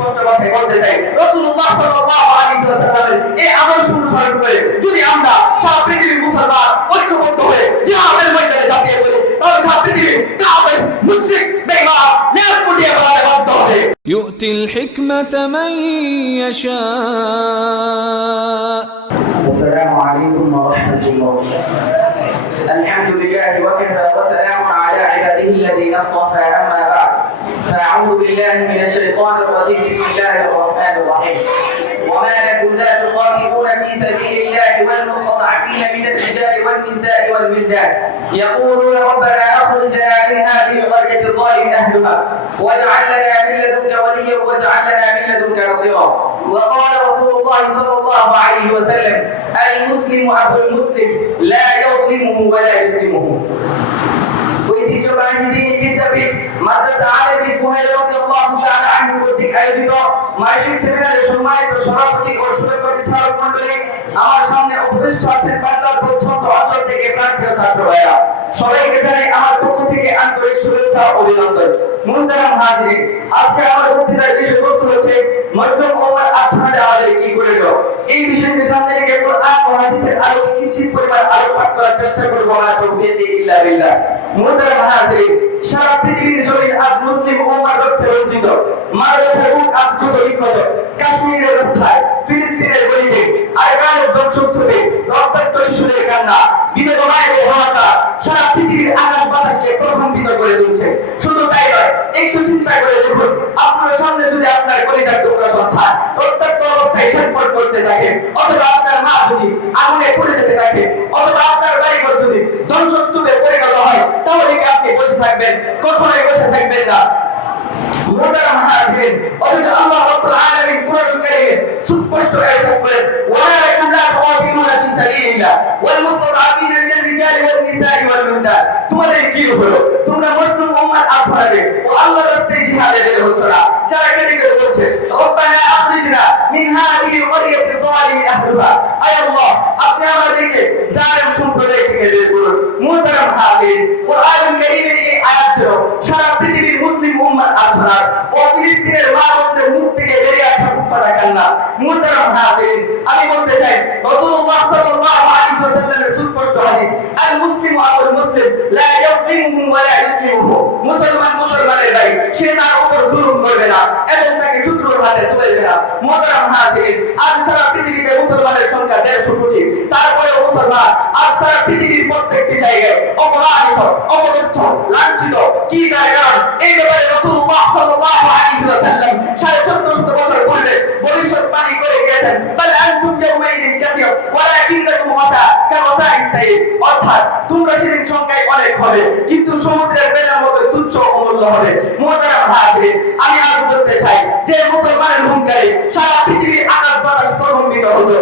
সুস্পষ্ট ভাষায় বলতে চাই, রাসূলুল্লাহ সাল্লাল্লাহু আলাইহি ওয়াসাল্লামের এই আদর্শ অনুসরণ করে যদি আমরা সারা পৃথিবীর মুসলমান ঐক্যবদ্ধ হয়ে জিহাদের ময়দানে ঝাঁপিয়ে পড়ি, তাহলে সারা পৃথিবীর কাফের মুশরিক বেঈমান লেজ ফুটিয়ে বেড়াতে বাধ্য হবে। يؤتي الحكمة من يشاء. السلام عليكم ورحمة الله. الحمد لله وكفى وسلام على عباده الذين اصطفى. أما بعد، فأعوذ بالله من الشيطان الرجيم. بسم الله الرحمن الرحيم. وما لكم لا تقاتلون في سبيل الله والمستضعفين من الرجال والنساء والولدان يقولون ربنا أخرجنا من هذه القرية الظالم أهلها واجعل لنا من لدنك وليا واجعل لنا من لدنك نصيرا. وقال رسول الله صلى الله عليه وسلم: المسلم أخو المسلم لا يظلمه ولا يسلمه. ঐতিহ্যবাহী দ্বীনি বিদ্যাপীঠ মাদ্রাসা আলেমী ফুহাইল রাদিয়াল্লাহু তাআলা আনহু কর্তৃক আয়োজিত মাসিক সেমিনারে সম্মানিত সভাপতি ও সুধীকর্মী ছাত্র মণ্ডলী, আমার সামনে উপবিষ্ট আছেন বাংলার প্রত্যন্ত অঞ্চল থেকে প্রাণপ্রিয় ছাত্র ভাইরা, সবাইকে জানাই আমার পক্ষ থেকে আন্তরিক শুভেচ্ছা ও অভিনন্দন। মুহতারাম হাজিরিন, আজকে আমার বক্তৃতার বিষয়বস্তু হচ্ছে মুসলিম উম্মার আত্মনাদে আমাদের কি করে গেল। এই বিষয়কে সামনে রেখে কোরআন ও হাদিসের আলো কিঞ্চিত পরিমাণ আলোকপাত করার চেষ্টা করব। আমার তৌফিক ইল্লা বিল্লাহ। মুহতারাম হাজিরিন, সারা পৃথিবীর জমিন আজ মুসলিম উম্মার রক্তে রঞ্জিত। মানবতার বুক আজ কত বিক্ষত। কাশ্মীরের অবস্থায়, ফিলিস্তিনের গলিতে, আরাকানের ধ্বংসস্তূপে রক্তাক্ত শিশুদের কান্না, বিধবা মায়েদের হাহাকার সারা পৃথিবীর আকাশ বাতাসকে প্রকম্পিত করে তুলছে। শুধু তাই নয়, একটু চিন্তা করে দেখুন, আপনার সামনে যদি আপনার কলিজার টুকরা সন্তান রক্তাক্ত অবস্থায় ছটফট করতে থাকে, অথবা আপনার মা যদি আগুনে পুড়ে যেতে থাকে, অথবা আপনার বাড়িঘর যদি ধ্বংসস্তূপে পরিণত হয়, তাহলে কি আপনি বসে থাকবেন? কখনোই বসে থাকবেন না। মুহতারাম হাজিরিন, অথচ আল্লাহ রাব্বুল আলামিন কুরআনুল কারীমে সুস্পষ্ট ইরশাদ করেন, ওয়া লাকুম লা তুকাতিলুনা ফি সাবিলিল্লাহ ওয়াল মুস্তাদআফিনা মিনাল রিজালি ওয়ান নিসাই ওয়াল উলদান। তোমাদের কি হলো? তোমরা মুসলিম উম্মার আত্মনাদে ও আল্লাহর রাস্তায় জিহাদে বের হচ্ছ না। যারা কেটে কেটে বলছে, রব্বানা আখরিজনা মিন হাযিহিল ক্বরিয়াতি যালিমি আহলুহা, আয় আল্লাহ, আপনি আমাদেরকে জালিম সম্প্রদায় থেকে বের করুন। মুহতারাম হাজিরিন, কুরআনুল কারীমের এই আয়াত ছিল সারা পৃথিবীর মুসলিম উম্মার আত্মনাদ ও ফিলিস্তিনের মা বোনদের মুখ থেকে বেরিয়ে আসা ফাটা কান্না। মুহতারাম হাজিরিন, আমি বলতে চাই, রাসূলুল্লাহ সাল্লাল্লাহু আলাইহি ওয়াসাল্লামের সুস্পষ্ট হাদিস, আল মুসলিমু আখুল মুসলিম লা ইয়াসলিমুহু ওয়া লা ইসলিমুহু। মুসলমান মুসলমানের ভাই, সে তার উপর জুলুম করবে না এবং তাকে শত্রুর হাতে তুলে দেবে না। মুহতারাম হাজিরিন, আজ সারা পৃথিবীতে মুসলমানের সংখ্যা 150 কোটি। তারপরেও মুসলমান আজ সারা পৃথিবীর প্রত্যেকটি জায়গায় অপমানিত, অপদস্থ, লাঞ্ছিত। কি তার কারণ? এই ব্যাপারে রাসূলুল্লাহ সাল্লাল্লাহু আলাইহি ওয়াসাল্লাম 1450 বছর পূর্বে ভবিষ্যৎবাণী করে গিয়েছেন, বাল আনতুম ইয়াউমাইদিন কাসীর ওয়ালাকিন্নাকুম কামাসাইস সাইল। অর্থাৎ তোমরা সেদিন সংখ্যায় অনেক হবে, কিন্তু সমুদ্রের ফেনার মতো তুচ্ছ অমূল্য হবে। মুহতারাম হাজিরিন, আমি আজ বলতে চাই, যে মুসলমানের হুঙ্কারে সারা পৃথিবীর আকাশ বাতাস প্রকম্পিত হতো,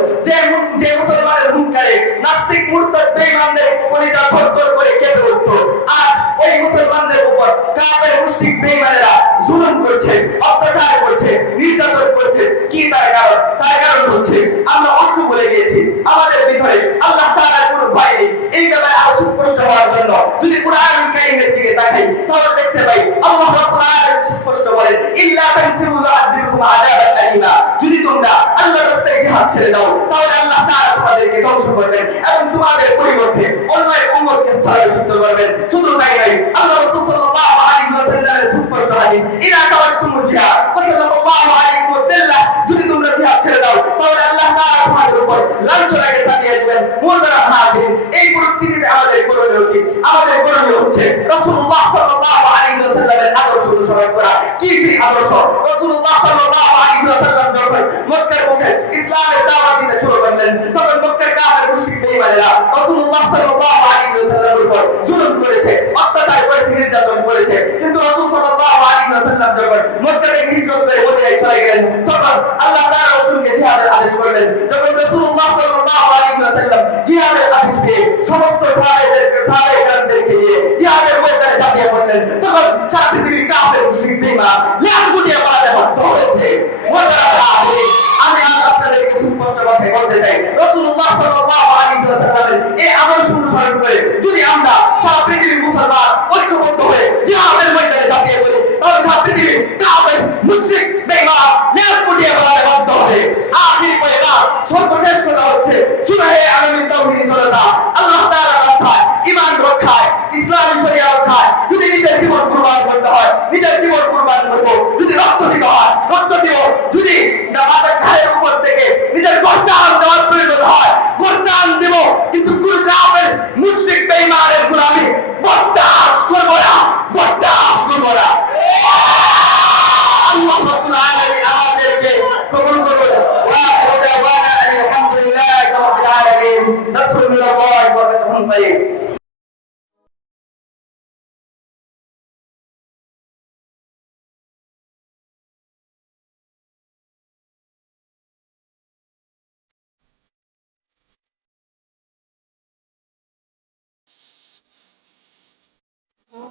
যে মুসলমানের হুঙ্কারে নাস্তিক মুরতাদ বেঈমানদের কলিজা থরথর করে কেঁপে উঠতো, আজ ওই মুসলমানদের উপর কাফের মুশরিক বেঈমানেরা জুলুম করছে, অত্যাচার করছে, নির্যাতন করছে। কি তার কারণ? তার কারণ হচ্ছে আমরা ঐক্য বলে গিয়েছি। আমাদের ভিতরে আল্লাহ তাআলার কোনো ভয় নেই। এই ব্যাপারে আরো সুস্পষ্ট হওয়ার জন্য যদি কুরআনুল কারীমের দিকে তাকাই, তাহলে দেখতে পাই আল্লাহ রাব্বুল আলামিন সুস্পষ্ট বলেন, ইল্লা তানফিরু ইউআযিবকুম আযাবান আলীমা। যদি তোমরা আল্লাহর রাস্তায় জিহাদ ছেড়ে দাও, তাহলে আল্লাহ তাআলা তোমাদেরকে ধ্বংস করবেন এবং তোমাদের পরিবর্তে অন্য এক উম্মতকে স্থলাভিষিক্ত করবেন। শুধু তাই নয়, আল্লাহ রাসূল সাল্লাল্লাহু আলাইহি ওয়াসাল্লামের সুস্পষ্ট হাদিস, ইযা তাওয়াক্তুমুল জিহাদ ফাসাল্লাল্লাহু আলাইকুম বিল্লাহ। যদি তোমরা জিহাদ ছেড়ে দাও, তাহলে আল্লাহ তাআলা তোমাদের উপর লাঞ্ছনাকে চাপিয়ে দিবেন। মুহতারাম হাজিরিন, এই পরিস্থিতিতে আমাদের করণীয় কি? আমাদের করণীয় হচ্ছে রাসূলুল্লাহ সাল্লাল্লাহু আলাইহি ওয়াসাল্লামের আদর্শ অনুসরণ করা। কি সেই আদর্শ? রাসূলুল্লাহ সাল্লাল্লাহু আলাইহি ওয়াসাল্লাম যখন মক্কার মুখে ইসলামের দাওয়াত দিতে শুরু করলেন, তখন মক্কার কাফের মুশরিক বেঈমানেরা রাসূলুল্লাহ সাল্লাল্লাহু আলাইহি ওয়াসাল্লামের উপর জুলুম করেছে, অত্যাচার করেছে, নির্যাতন করেছে। কিন্তু রাসূল সাল্লাল্লাহু আলাইহি ওয়াসাল্লাম যখন মক্কা থেকে হিজরত করে মদিনায় চলে গেলেন, তখন আল্লাহ তাআলা রাসূলকে জিহাদের আদেশ করলেন। যখন রাসূলুল্লাহ সাল্লাল্লাহু আলাইহি ওয়াসাল্লাম জিহাদের আদেশ পেয়ে সমস্ত সাহাবায়ে-কেরামদেরকে নিয়ে জিহাদের ময়দানে ঝাঁপিয়ে পড়লেন, তখন সারা পৃথিবীর কাফের মুশরিক বেঈমান লেজ গুটিয়ে পালাতে বাধ্য হয়েছে। আমি আজ আপনাদেরকে সুস্পষ্ট ভাষায় বলতে চাই, রাসূলুল্লাহ সাল্লাল্লাহু আলাইহি ওয়াসাল্লামের এই আদর্শ অনুসরণ করে যদি আমরা সারা পৃথিবীর মুসলমান ঐক্যবদ্ধ হয়ে জিহাদের ময়দানে ঝাঁপিয়ে পড়ি, তাহলে সারা পৃথিবীর কাফের মুশরিক বেঈমান লেজ গুটিয়ে পালাতে বাধ্য হবে। আখির পয়গাম, সর্বশেষ কথা হচ্ছে, শুনে হে আলামিন তাওহীদি জনতা, আল্লাহ তাআলা রক্ষায়, ঈমান রক্ষায়, ইসলামী শরিয়া রক্ষায় যদি নিজের জীবন কুরবান করতে হয়, নিজের জীবন কুরবান করব।